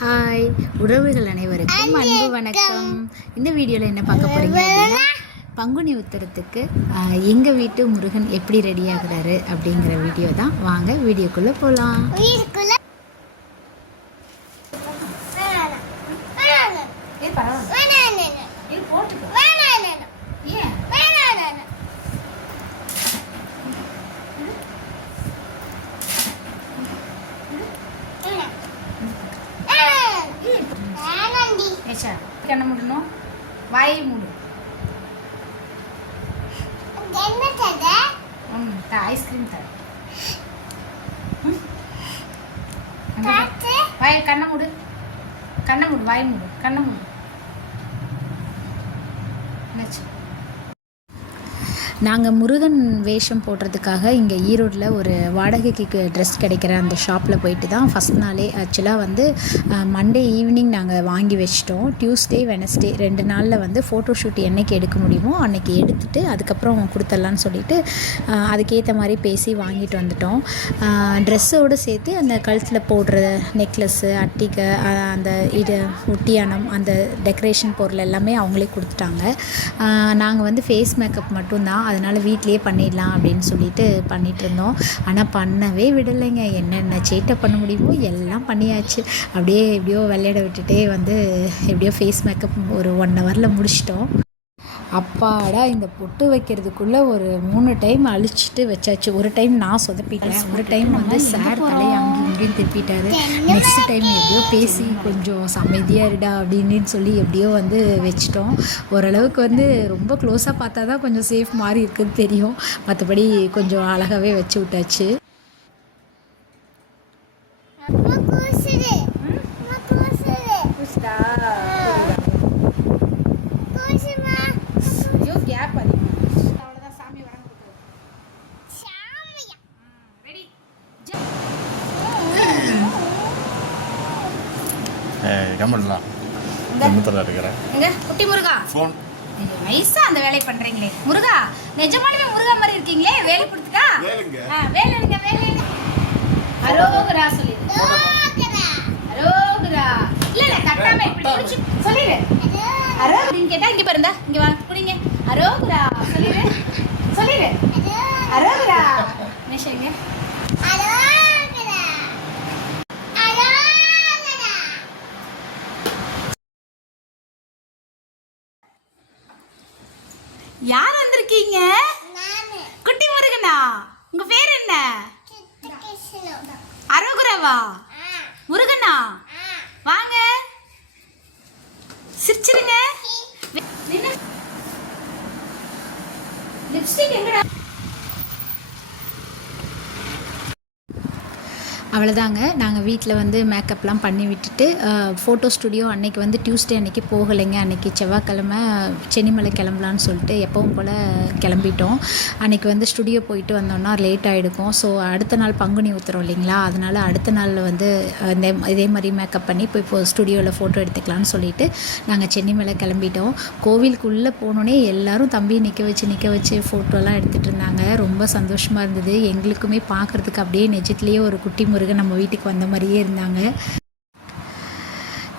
Hi உறவுகள் அனைவருக்கும் அன்பு வணக்கம். இந்த வீடியோவில் என்ன பார்க்க போகிறீங்க அப்படின்னா, பங்குனி உத்தரத்துக்கு எங்கள் வீட்டு முருகன் எப்படி ரெடி ஆகுறாரு அப்படிங்கிற வீடியோ தான். வாங்க வீடியோக்குள்ளே போகலாம். கண்ண மூடணும், வாயை மூடு. ஐஸ்கிரீம் தர வாய் கண்ண மூடு, கண்ண மூடு, வாய் மூடு, கண்ண மூடு. நாங்கள் முருகன் வேஷம் போடுறதுக்காக இங்கே ஈரோட்டில் ஒரு வாடகைக்கு ட்ரெஸ் கிடைக்கிற அந்த ஷாப்பில் போயிட்டு தான் ஃபஸ்ட் நாளே ஆக்சுவலாக வந்து மண்டே ஈவினிங் நாங்கள் வாங்கி வச்சிட்டோம். டியூஸ்டே வெனஸ்டே 2 நாளில் வந்து ஃபோட்டோ ஷூட் என்றைக்கு எடுக்க முடியுமோ அன்றைக்கி எடுத்துகிட்டு அதுக்கப்புறம் கொடுத்துடலான்னு சொல்லிவிட்டு அதுக்கேற்ற மாதிரி பேசி வாங்கிட்டு வந்துட்டோம். ட்ரெஸ்ஸோடு சேர்த்து அந்த கழுத்தில் போடுற நெக்லஸ்ஸு, அட்டிகை, அந்த ஒட்டியானம், அந்த டெக்கரேஷன் பொருள் எல்லாமே அவங்களே கொடுத்துட்டாங்க. நாங்கள் வந்து ஃபேஸ் மேக்கப் மட்டும்தான், அதனால் வீட்லேயே பண்ணிடலாம் அப்படின்னு சொல்லிட்டு பண்ணிகிட்ருந்தோம். ஆனால் பண்ணவே விடலைங்க. என்னென்ன சேட்டை பண்ண முடியுமோ எல்லாம் பண்ணியாச்சு. அப்படியே எப்படியோ விளையாட விட்டுட்டே வந்து எப்படியோ ஃபேஸ் மேக்கப் ஒரு 1 ஹவரில் முடிச்சிட்டோம். அப்பாடா, இந்த பொட்டு வைக்கிறதுக்குள்ளே ஒரு 3 டைம் அழிச்சிட்டு வச்சாச்சு. ஒரு டைம் நான் சொதப்பிட்டேன், ஒரு டைம் வந்து சார் தலையை அங்கேயும் இங்கேயும் திருப்பிட்டாரு. நெக்ஸ்ட் டைம் எப்படியோ பேசி கொஞ்சம் அமைதியாக இருடா அப்படின்னு சொல்லி எப்படியோ வந்து வச்சிட்டோம். ஓரளவுக்கு வந்து ரொம்ப க்ளோஸாக பார்த்தா தான் கொஞ்சம் சேஃப் மாதிரி இருக்குதுன்னு தெரியும். மற்றபடி கொஞ்சம் அழகாகவே வச்சு விட்டாச்சு. குட்டி முருகா, நைஸா அந்த வேலையை பண்றீங்களே முருகா. நிஜமாலுமே முருகா மாதிரி இருக்கீங்களே. வேலை கொடுத்துட்டா வேலைங்க. அரோகரா சொல்லி, அரோகரா. இல்ல கட்டாம இப்படி குடிச்சு சொல்லிடு. அரோ அப்படின்னு கேட்டா இங்க பாருங்க, இங்க வா குடிங்க. அரோகரா சொல்லிடு. அரோகரா நிஷங்க. யார் வந்திருக்கீங்க? குட்டி முருகனா. உங்க பேர் என்ன? அரோகுராவா? முருகனா வாங்க, சிரிச்சிருங்க. லிப்ஸ்டிக் எங்கடா? அவ்வளோதாங்க. நாங்கள் வீட்டில் வந்து மேக்கப்லாம் பண்ணி விட்டுட்டு ஃபோட்டோ ஸ்டுடியோ அன்றைக்கி வந்து டியூஸ்டே அன்றைக்கி போகலைங்க. அன்றைக்கி செவ்வாய்க்கிழமை சென்னிமலை கிளம்பலான்னு சொல்லிட்டு எப்பவும் போல் கிளம்பிட்டோம். அன்றைக்கி வந்து ஸ்டுடியோ போயிட்டு வந்தோம்னா லேட் ஆகிடுக்கும். ஸோ அடுத்த நாள் பங்குனி ஊற்றுறோம் இல்லைங்களா, அதனால் அடுத்த நாள் வந்து இதே மாதிரி மேக்கப் பண்ணி இப்போ ஸ்டுடியோவில் ஃபோட்டோ எடுத்துக்கலான்னு சொல்லிவிட்டு நாங்கள் சென்னிமலை கிளம்பிட்டோம். கோவிலுக்குள்ளே போனோடனே எல்லோரும் தம்பியை நிற்க வச்சு ஃபோட்டோலாம் எடுத்துகிட்டு இருந்தாங்க. ரொம்ப சந்தோஷமாக இருந்தது. எங்களுக்குமே பார்க்குறதுக்கு அப்படியே நிஜத்துலேயே ஒரு குட்டி முருகன் நம்ம வீட்டுக்கு வந்த மாதிரியே இருந்தாங்க.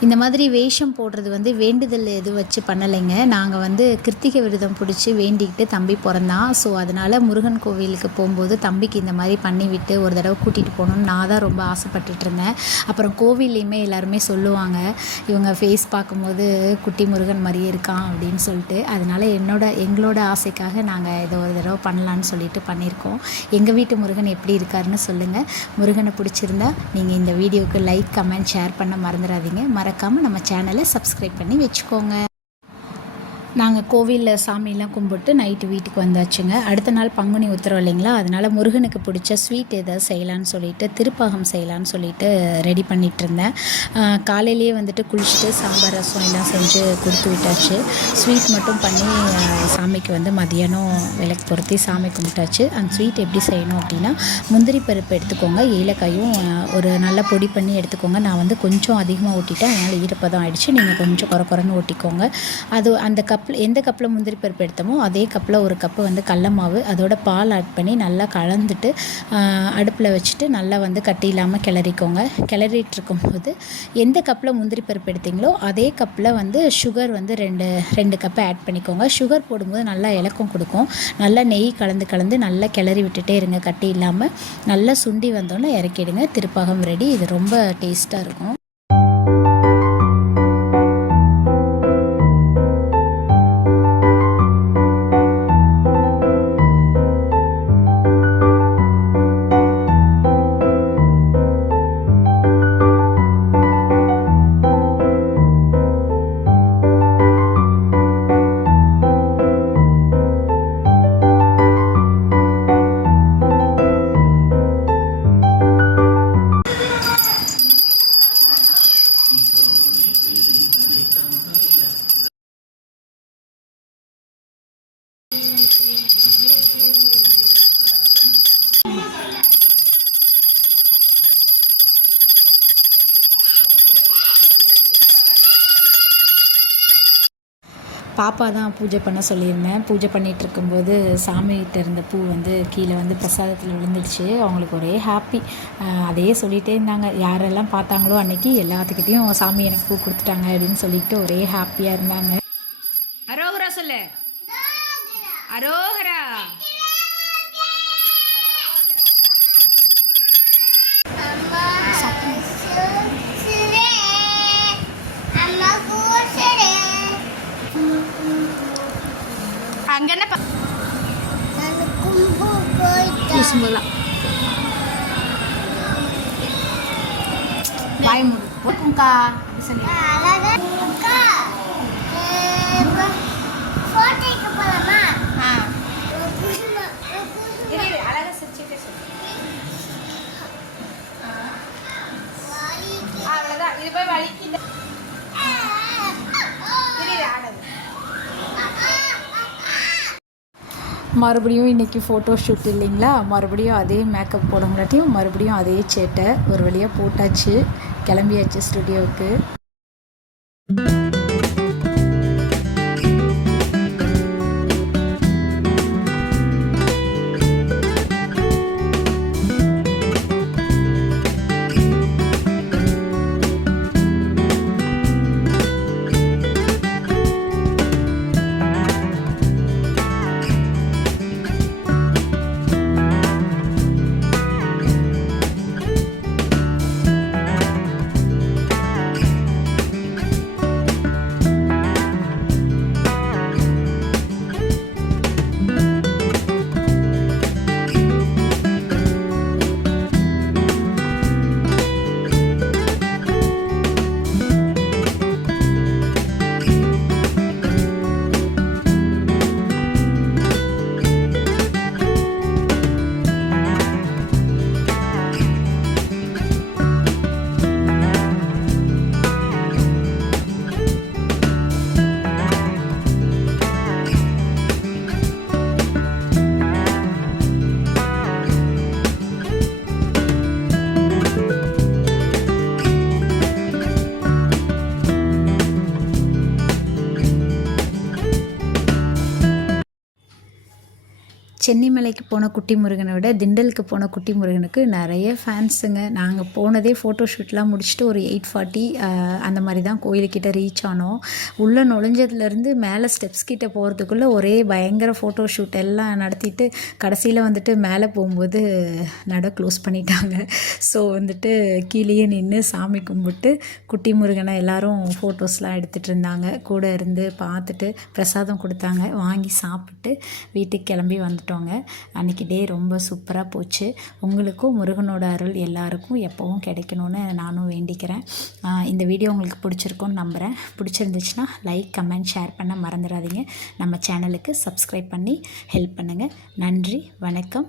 இந்த மாதிரி வேஷம் போடுறது வந்து வேண்டுதல் எதுவும் வச்சு பண்ணலைங்க. நாங்கள் வந்து கிருத்திகை விரதம் பிடிச்சி வேண்டிக்கிட்டு தம்பி பிறந்தான். ஸோ அதனால் முருகன் கோவிலுக்கு போகும்போது தம்பிக்கு இந்த மாதிரி பண்ணிவிட்டு ஒரு தடவை கூட்டிகிட்டு போகணுன்னு நான் தான் ரொம்ப ஆசைப்பட்டுட்டு இருந்தேன். அப்புறம் கோவில்லையுமே எல்லாருமே சொல்லுவாங்க, இவங்க ஃபேஸ் பார்க்கும்போது குட்டி முருகன் மாதிரியே இருக்கான் அப்படின்னு சொல்லிட்டு. அதனால் எங்களோட ஆசைக்காக நாங்கள் இதை ஒரு தடவை பண்ணலான்னு சொல்லிட்டு பண்ணியிருக்கோம். எங்கள் வீட்டு முருகன் எப்படி இருக்காருன்னு சொல்லுங்கள். முருகனை பிடிச்சிருந்தா நீங்கள் இந்த வீடியோவுக்கு லைக், கமெண்ட், ஷேர் பண்ண மறந்துடாதீங்க. மறக்காமல் நம்ம சேனலை சப்ஸ்கிரைப் பண்ணி வச்சுக்கோங்க. நாங்கள் கோவிலில் சாமியெல்லாம் கும்பிட்டு நைட்டு வீட்டுக்கு வந்தாச்சுங்க. அடுத்த நாள் பங்குனி உத்திரம் இல்லைங்களா, அதனால் முருகனுக்கு பிடிச்ச ஸ்வீட் எதாவது செய்யலான்னு சொல்லிட்டு திருப்பாகம் செய்யலான்னு சொல்லிட்டு ரெடி பண்ணிகிட்டு இருந்தேன். காலையிலேயே வந்துட்டு குளிச்சுட்டு சாம்பார் ரசம் எல்லாம் செஞ்சு கொடுத்து விட்டாச்சு. ஸ்வீட் மட்டும் பண்ணி சாமிக்கு வந்து மதியானம் விளக்கு பொருத்தி சாமி கும்பிட்டாச்சு. அந்த ஸ்வீட் எப்படி செய்யணும் அப்படின்னா, முந்திரி பருப்பு எடுத்துக்கோங்க, ஏலக்காயும் ஒரு நல்லா பொடி பண்ணி எடுத்துக்கோங்க. நான் வந்து கொஞ்சம் அதிகமாக ஊட்டிட்டேன், அதனால் ஈரப்பதம் ஆகிடுச்சு. நீங்கள் கொஞ்சம் குறைன்னு ஊட்டிக்கோங்க. அது அந்த கப் எந்த கப்பில் முந்திரி பருப்பு எடுத்தோமோ அதே கப்பில் ஒரு கப்பு வந்து கடல மாவு, அதோட பால் ஆட் பண்ணி நல்லா கலந்துட்டு அடுப்பில் வச்சுட்டு நல்லா வந்து கட்டி இல்லாமல் கிளறிக்கோங்க. கிளறிட்டு இருக்கும்போது எந்த கப்பில் முந்திரி பருப்பு எடுத்தீங்களோ அதே கப்பில் வந்து சுகர் வந்து ரெண்டு கப்பு ஆட் பண்ணிக்கோங்க. சுகர் போடும்போது நல்லா இலக்கம் கொடுக்கும். நல்லா நெய் கலந்து நல்லா கிளறி விட்டுட்டே இருங்க, கட்டி இல்லாமல். நல்லா சுண்டி வந்தோன்னே இறக்கிடுங்க. திருப்பாகம் ரெடி. இது ரொம்ப டேஸ்ட்டாக இருக்கும். பாப்பா தான் பூஜை பண்ண சொல்லியிருந்தேன். பூஜை பண்ணிகிட்டு இருக்கும்போது சாமிகிட்ட இருந்த பூ வந்து கீழே வந்து பிரசாதத்தில் விழுந்துடுச்சு. அவங்களுக்கு ஒரே ஹாப்பி. அதையே சொல்லிகிட்டே இருந்தாங்க. யாரெல்லாம் பார்த்தாங்களோ அன்றைக்கி எல்லாத்துக்கிட்டேயும் சாமி எனக்கு பூ கொடுத்துட்டாங்க அப்படின்னு சொல்லிட்டு ஒரே ஹாப்பியாக இருந்தாங்க. அரோகரா சொல்லு. அரோகரா. அங்க என்ன வாய் மூடு போட்டுங்கக்கா சொல்லி அழகா சிரிச்சுட்டே சொல்லு. அவ்வளோதான். இது போய் வலிக்குது. மறுபடியும் இன்றைக்கி ஃபோட்டோ ஷூட் இல்லைங்களா, மறுபடியும் அதே மேக்கப் போடங்காட்டியும் மறுபடியும் அதே சேட்டை ஒரு வழியாக போட்டாச்சு. கிளம்பியாச்சு ஸ்டுடியோவுக்கு. சென்னிமலைக்கு போன குட்டி முருகனை விட திண்டலுக்கு போன குட்டி முருகனுக்கு நிறைய ஃபேன்ஸுங்க. நாங்கள் போனதே ஃபோட்டோ ஷூட்லாம் முடிச்சுட்டு ஒரு 8:40 அந்த மாதிரி தான் கோயிலுக்கிட்ட ரீச் ஆனோம். உள்ளே நுழைஞ்சதுலேருந்து மேலே ஸ்டெப்ஸ் கிட்டே போகிறதுக்குள்ளே ஒரே பயங்கர ஃபோட்டோ ஷூட் எல்லாம் நடத்திட்டு கடைசியில் வந்துட்டு மேலே போகும்போது நட க்ளோஸ் பண்ணிட்டாங்க. ஸோ வந்துட்டு கீழேயே நின்று சாமி கும்பிட்டு குட்டி முருகனை எல்லோரும் ஃபோட்டோஸ்லாம் எடுத்துகிட்டு இருந்தாங்க. கூட இருந்து பார்த்துட்டு பிரசாதம் கொடுத்தாங்க, வாங்கி சாப்பிட்டு வீட்டுக்கு கிளம்பி வந்துட்டோம். அன்றைக்கி டே ரொம்ப சூப்பராக போச்சு. உங்களுக்கும் முருகனோட அருள் எல்லாருக்கும் எப்போவும் கிடைக்கணும்னு நானும் வேண்டிக்கிறேன். இந்த வீடியோ உங்களுக்கு பிடிச்சிருக்கும்னு நம்புகிறேன். பிடிச்சிருந்துச்சுன்னா லைக், கமெண்ட், ஷேர் பண்ண மறந்துடாதீங்க. நம்ம சேனலுக்கு சப்ஸ்கிரைப் பண்ணி ஹெல்ப் பண்ணுங்கள். நன்றி, வணக்கம்.